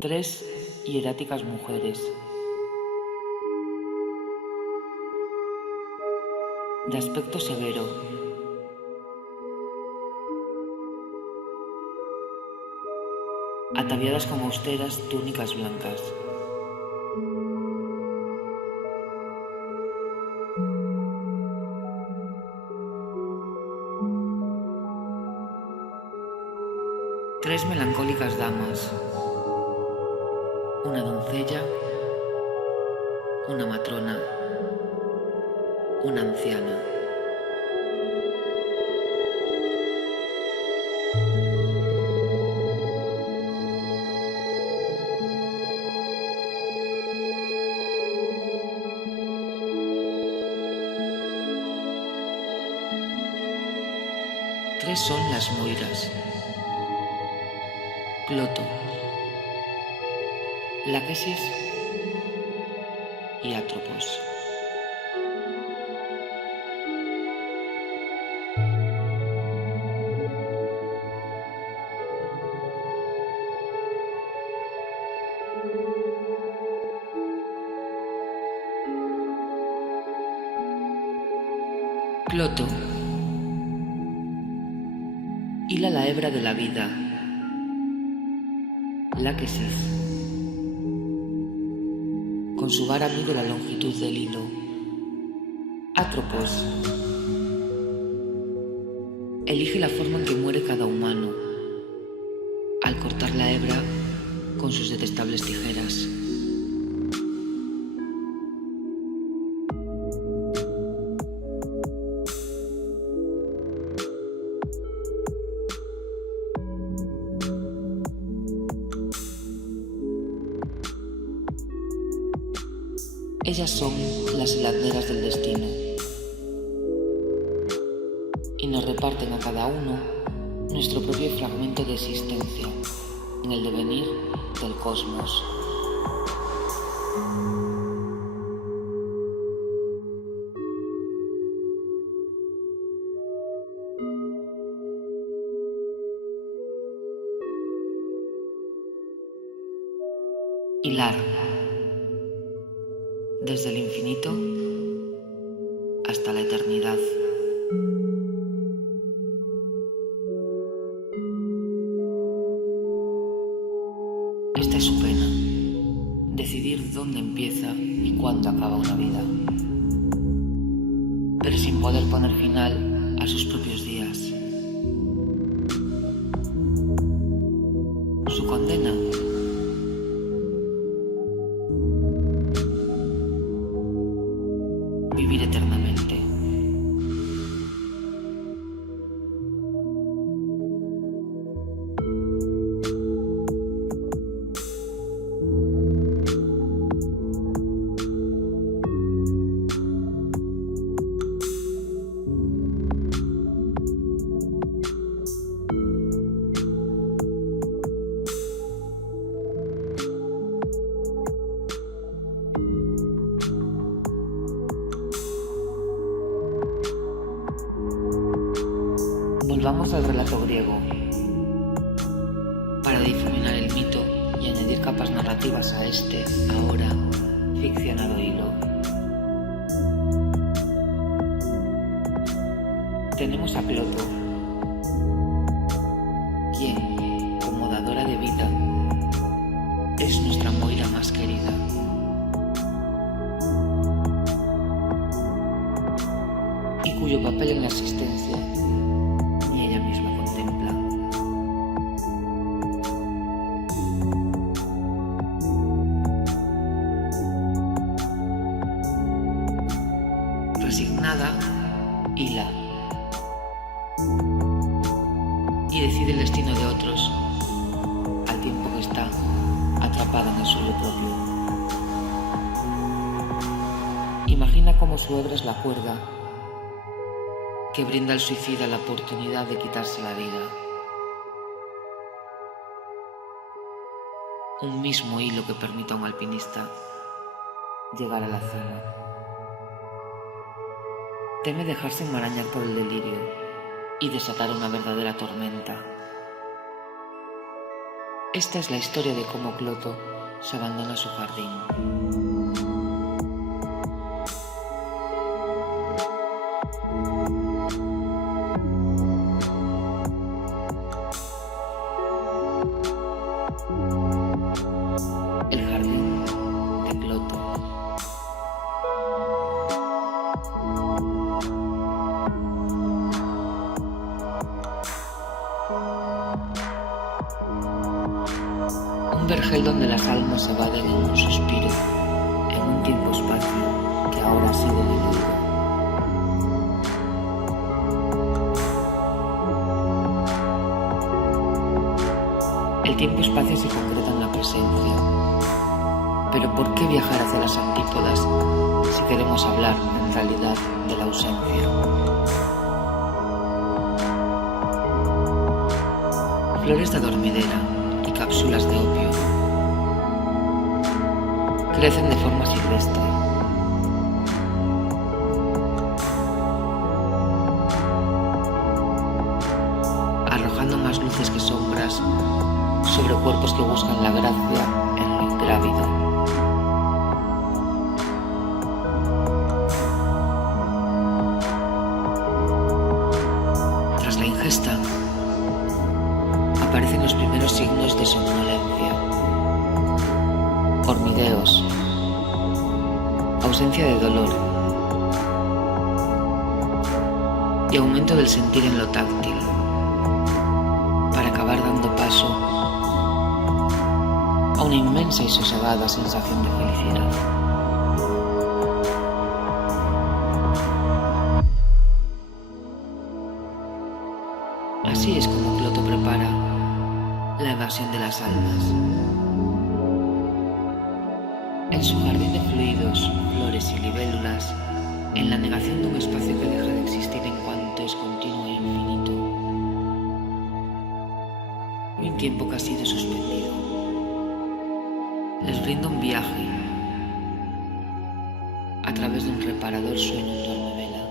Tres hieráticas mujeres, de aspecto severo, ataviadas con austeras túnicas blancas. Tres melancólicas damas, una doncella, una matrona, una anciana. Tres son las Moiras: Cloto, Laquesis y Atropos. Cloto hila la hebra de la vida. Laquesis con su vara mide la longitud del hilo. Atropos elige la forma en que muere cada humano al cortar la hebra con sus detestables tijeras. Ellas son las hilanderas del destino y nos reparten a cada uno nuestro propio fragmento de existencia en el devenir del cosmos. Hilar desde el infinito hasta la eternidad. Esta es su pena, decidir dónde empieza y cuándo acaba una vida, pero sin poder poner final a sus propios días. Su condena: vivir eternamente. Volvamos al relato griego para difuminar el mito y añadir capas narrativas a este, ahora, ficcionado hilo. Tenemos a Cloto, quien, como dadora de vida, es nuestra Moira más querida. Y cuyo papel en la existencia ni ella misma contempla. Resignada, hila y decide el destino de otros, al tiempo que está atrapada en el suyo propio. Imagina cómo su obra es la cuerda que brinda al suicida la oportunidad de quitarse la vida. Un mismo hilo que permita a un alpinista llegar a la cima. Teme dejarse enmarañar por el delirio y desatar una verdadera tormenta. Esta es la historia de cómo Cloto se abandona su jardín. El jardín de Cloto. Un vergel donde las almas se evaden en un suspiro, en un tiempo-espacio que ahora ha sido diluido. El tiempo-espacio se concreta en la presencia. Pero ¿por qué viajar hacia las antípodas si queremos hablar, en realidad, de la ausencia? Flores de dormidera y cápsulas de opio crecen de forma silvestre. Arrojando más luces que sombras sobre cuerpos que buscan la gracia en lo ingrávido. Tras la ingesta, aparecen los primeros signos de somnolencia, hormigueos, ausencia de dolor y aumento del sentir en lo táctil, para acabar dando paso a una inmensa y sosegada sensación de felicidad. Así es como Cloto prepara la evasión de las almas. En su jardín de fluidos, flores y libélulas, en la negación de un espacio que deja de existir en cuanto es continuo e infinito, y un tiempo que ha sido suspendido, les brinda un viaje a través de un reparador sueño en torno vela.